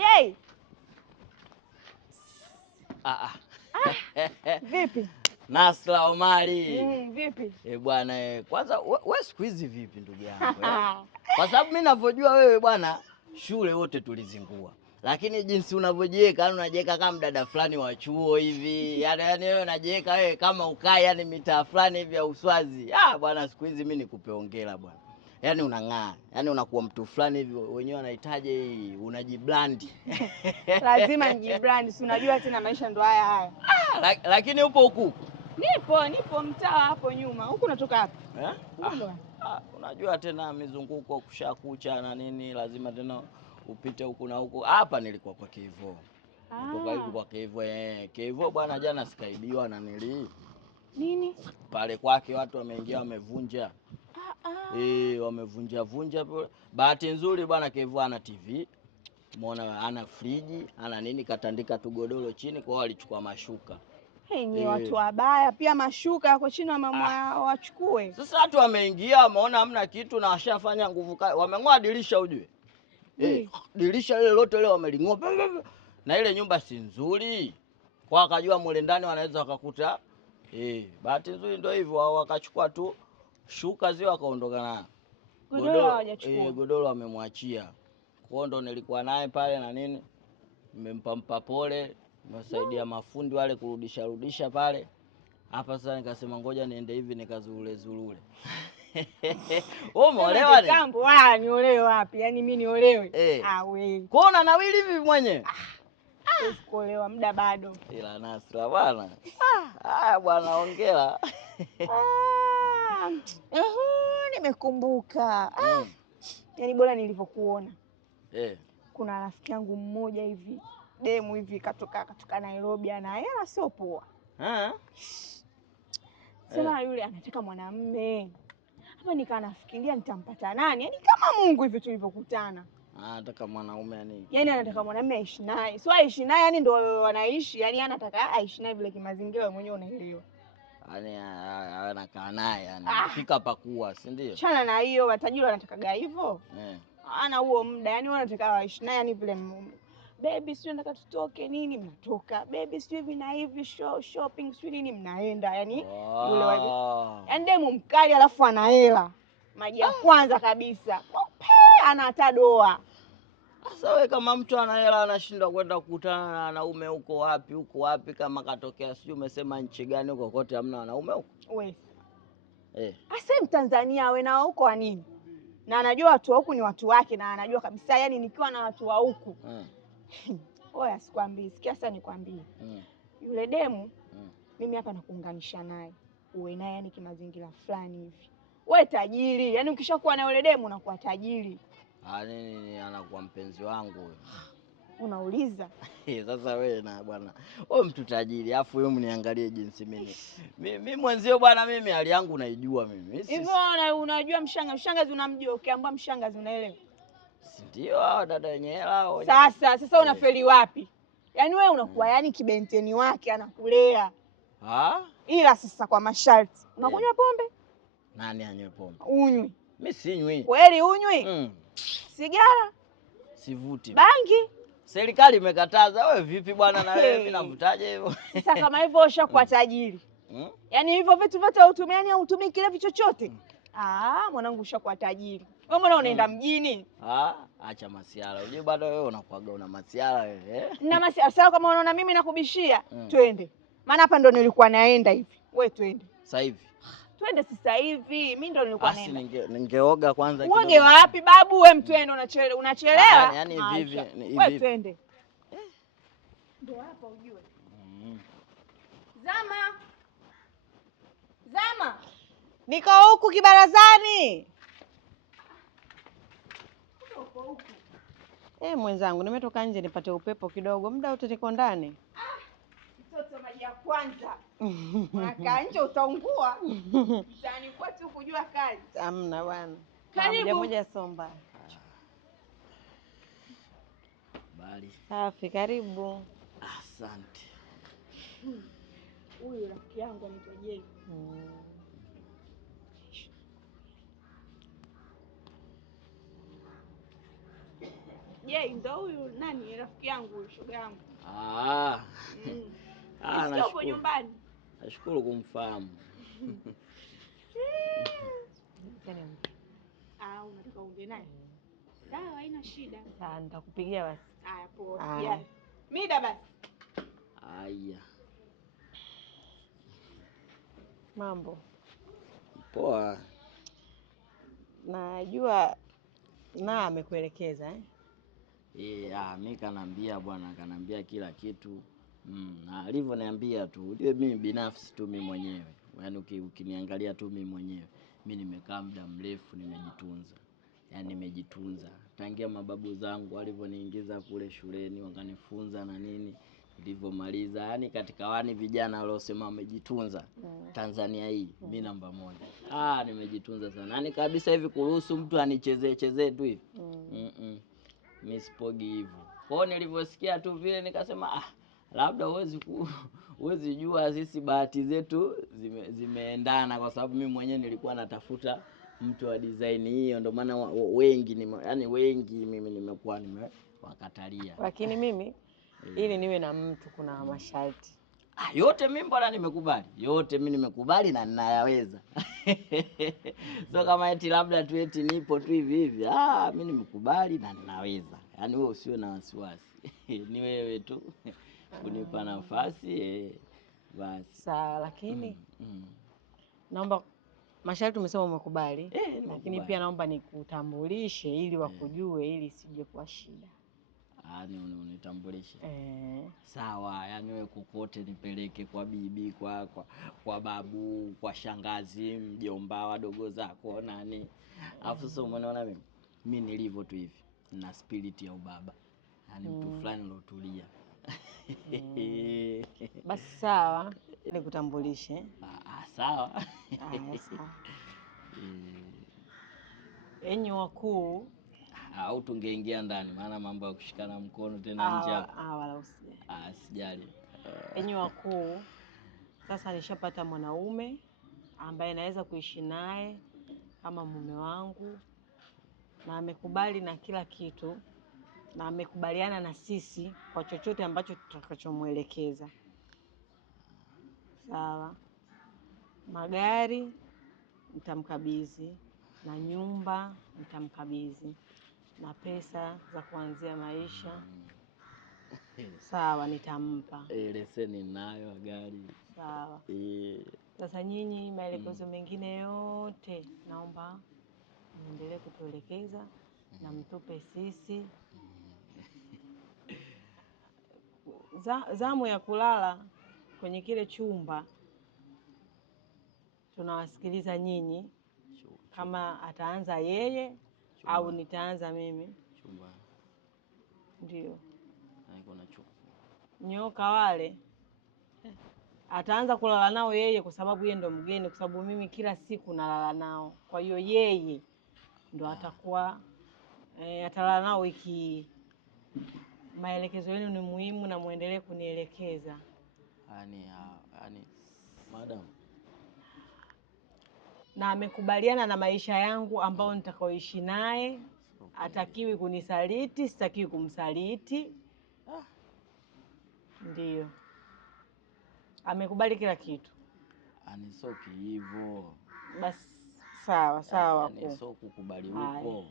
Yey. Vipi? Nasra Omari. Vipi? Bwana kwanza wewe siku hizi vipi ndugu yangu? Kwa sababu mimi ninavyojua wewe bwana shule wote tulizingua. Lakini jinsi unavyojiweka, yani unajiweka kama dada fulani wa chuo hivi. Yaani wewe unajiweka wewe kama ukai yani mitaa fulani hivi ya Uswazi. Bwana siku hizi mimi nikupe hongera bwana. Yaani unang'aa. Yaani unakuwa mtu fulani hivi wenyewe wanahitaji unajibrand. Lazima nijibrand, si unajua tena maisha ndo haya. Lakini upo huku. Nipo mtaa hapo nyuma. Huku unatoka wapi? Unajua tena mizunguko kushakucha na nini, lazima tena upite huku na huku. Hapa nilikuwa kwa Kevo. Kutoka hivi kwa Kevo. Kevo bwana jana sikaibiwa na nini? Pale kwake watu wameingia wamevunja. Wamevunja. Bahati nzuri bwana Kevo ana TV. Umeona ana friji, ana nini, katandika tu godoro chini, kwa walichukua mashuka. Ni watu wabaya, pia mashuka yako chini wachukue. Sasa watu wameingia, wameona hamna kitu na washafanya nguvu kali. Wameng'oa dirisha ujue. Dirisha ile lote ile wameling'oa. Na ile nyumba si nzuri. Kwa akajua mule ndani wanaweza wakakuta. Bahati nzuri ndio hivyo, wakachukua tu shuka zile wakaondoka nayo. Godoro hawajachukua. Godoro wamemwachia. Kwa ndo nilikuwa naye pale na nini. Nimempa pole. Nimesaidia mafundi wale kurudisha pale. Hapa sasa nikasema ngoja niende hivi nikazurule. Wewe umeolewa ni? Niolewe wapi? Yaani mimi niolewe? Wewe. Kuona nawili hivi mwenyewe? Kuolewa muda bado. Ila Nasra bwana. Bwana hongera. Nimekumbuka. Yaani bora nilivyokuona. Kuna rafiki yangu mmoja hivi. Demu hivi katoka Nairobi, ana hela sio poa. Sema yule anataka mwanamume. Hapa nikanafikiria nitampata nani? Yaani kama Mungu hivi tulivyokutana. Anataka mwanaume yani. Yaani anataka mwanamume aishi naye. Sio aishi naye yani ndio wanaishi, yani anataka aishi naye vile kimazingira wewe mwenyewe unaelewa. Yaani anakaa naye yani. Fika pakua, si ndio? Chana na hiyo, watajiri wanataka hivyo. Ana huo muda, yani wanataka aishi naye yani vile baby sio nataka tutoke nini, mnatoka. Baby sio hivi na hivi, shopping sio nini, mnaenda. Yani yule yani demu mkali alafu ana hela. Maji ya kwanza kabisa. Ana hata doa. Sasa wewe kama mtu ana hela anashindwa kwenda kukutana na wanaume huko wapi kama katokea sio umesema nchi gani huko kote hamna wanaume huko? Wewe. Asa Mtanzania awe na huko wa nini? Na anajua watu wa huku ni watu wake na anajua kabisa yani nikiwa na watu wa huku. Oya sikwambii, sikia sasa nikwambie. Yule demu mimi hapa nakuunganisha naye. Uwe naye yani kimazingira fulani hivi. Wewe tajiri, yani ukishakuwa na yule demu unakuwa tajiri. Nini anakuwa mpenzi wangu wewe. Unauliza? Sasa wewe na bwana. Wewe mtu tajiri, afu wewe mniangalie jinsi mimi mwenzio bwana, mimi hali yangu naijua mimi. Hivyo unajua mshangazi unamjua, ukiambia mshangazi unaelewa. Ndio hao dada wenye hela. Sasa unafeli wapi? Yaani wewe unakuwa yani kibenteni wake anakulea. Ila sasa kwa masharti. Unakunywa pombe? Nani anywe pombe? Unywi. Mimi sinywi. Kweli unywi? Sigara? Sivuti. Bangi? Serikali imekataza. Wewe vipi bwana na wewe mimi navutaje hivyo? Sasa kama hivyo ushakuwa tajiri. Yaani hivyo vitu vyote hutumia yani hautumii kilevi chochote. Mwanangu ushakuwa tajiri. Wewe mbona unaenda mjini? Acha masiala. Unajua bado wewe unakuaga una masiala wewe. Na masiala sawa kama unaona mimi nakubishia, twende. Maana hapa ndo nilikuwa naenda hivi. Wewe twende. Sasa hivi. Twende sasa hivi. Mimi ndo nilikuwa naenda. Ningeoga kwanza kidogo. Uoge wapi babu? Wewe twende unachelewa. Yaani hivi. Wewe twende. Ndio hapa ujue. Zama. Niko huku kibarazani. Mwenzangu nimetoka nje nipate upepo kidogo. Muda wote niko ndani. Mtoto maji ya kwanza. Unakaa nje utaungua. Mtani kwetu kujua kazi. Hamna bwana. Karibu. Moja somba. Bali. Safi, karibu. Asante. Huyu rafiki yangu anaitwa Jay. Je, ndo huyu nani rafiki yangu, shoga yangu? Nashukuru nyumbani. Nashukuru kumfahamu. Unataka uongee naye? Sawa, haina shida. Nitakupigia basi. Haya, poa. Mida basi. Haya. Mambo poa. Najua na amekuelekeza mimi kanambia bwana, kanambia kila kitu. Na alivyoniambia tu, ujue mimi binafsi tu mimi mwenyewe, yaani ukiniangalia tu mimi mwenyewe, mimi nimekaa muda mrefu nimejitunza. Yaani nimejitunza tangia mababu zangu walivyoniingiza kule shuleni wakanifunza na nini, nilivyomaliza. Yaani katika wani vijana waliosema wamejitunza Tanzania hii, mimi namba 1. Nimejitunza sana. Yaani kabisa hivi kuruhusu mtu anichezee tu hivi. Mimi sipogi hivyo. Kwa hiyo nilivyosikia tu vile nikasema labda huwezi jua sisi bahati zetu zimeendana, kwa sababu mimi mwenyewe nilikuwa natafuta mtu wa design hiyo, ndio maana wengi mimi nimekuwa nimewakatalia. Lakini mimi ili niwe na mtu kuna masharti. Yote mimi mbona nimekubali. Yote mimi nimekubali na ninayaweza. So kama eti labda tu eti nipo tu hivi. Mimi nimekubali na ninaweza. Yaani wewe usiwe na wasiwasi. Ni wewe tu kunipa nafasi basi. Sawa, lakini naomba masharti umesema umekubali. Lakini pia naomba nikutambulishe ili wakujue, ili sije kwa shida. Unitambulishe. Sawa, yani wewe kokote nipeleke, kwa bibi, kwa babu, kwa shangazi, mjomba, wadogo zako, nani. Alafu sasa umeona mimi nilivyo tu hivi, na spirit ya ubaba. Yaani mtu fulani ulotulia. Basi sawa, nikutambulishe. Sawa. Sawa. Enyi wakuu, au tungeingia ndani, maana mambo ya kushikana mkono tena nje hapo. Wala usije. Sijali. Enyi wakuu, sasa nishapata mwanaume ambaye naweza kuishi naye kama mume wangu, na amekubali na kila kitu, na amekubaliana na sisi kwa chochote ambacho tutakachomuelekeza. Sawa. Magari nitamkabidhi, na nyumba nitamkabidhi, na pesa za kuanzia maisha sawa nitampa. Leseni nayo gari. Sawa. Sasa nyinyi maelekezo mengine yote naomba muendelee kutuelekeza na mtupe sisi. Zamu ya kulala kwenye kile chumba tunawasikiliza nyinyi, kama ataanza yeye au nitaanza mimi. Chumba. Ndio. Kuna chumba. Nyoka wale ataanza kulala nao yeye, kwa sababu yeye ndo mgeni, kwa sababu mimi kila siku nalala nao. Kwa hiyo yeye ndo atakuwa atalala nao wiki. Maelekezo yenu ni muhimu na muendelee kunielekeza. Yaani madam, na amekubaliana na maisha yangu ambao nitakaoishi naye. Hatakiwi kunisaliti, sitakiwi kumsaliti. Ndio. Amekubali kila kitu. Anisoki hivyo. Basi sawa. Anisoki kukubali huko.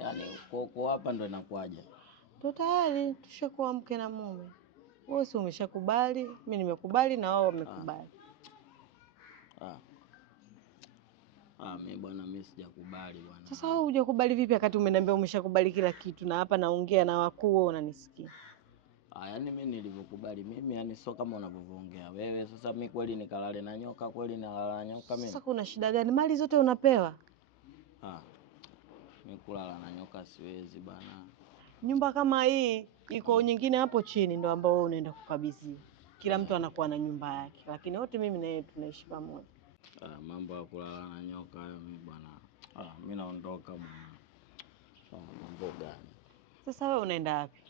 Yaani uko hapa ndo inakuaje? Tayari tushakuwa mke na mume. Wewe si umeshakubali, mimi nimekubali na wao wamekubali. Mimi bwana, mimi sijakubali bwana. Sasa wewe hujakubali vipi wakati umeniambia umeshakubali kila kitu, na hapa naongea na wakuu wewe unanisikia? Yaani mimi nilivyokubali mimi, yaani sio kama unavyoongea wewe. Sasa mimi kweli nikalale na nyoka, kweli nalala na nyoka mimi? Sasa kuna shida gani? Mali zote unapewa. Mimi kulala na nyoka siwezi bana. Nyumba kama hii iko nyingine hapo chini ndo ambao wewe unaenda kukabidhi. Kila mtu anakuwa na nyumba yake, lakini wote mimi na yeye tunaishi pamoja. Mambo ya kulala na nyoka hayo mimi bwana. Mimi naondoka bwana. Mambo gani? Sasa wewe unaenda wapi?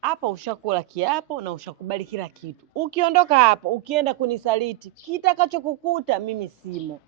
Hapa ushakula kiapo na ushakubali kila kitu. Ukiondoka hapo, ukienda kunisaliti, kitakachokukuta mimi simo.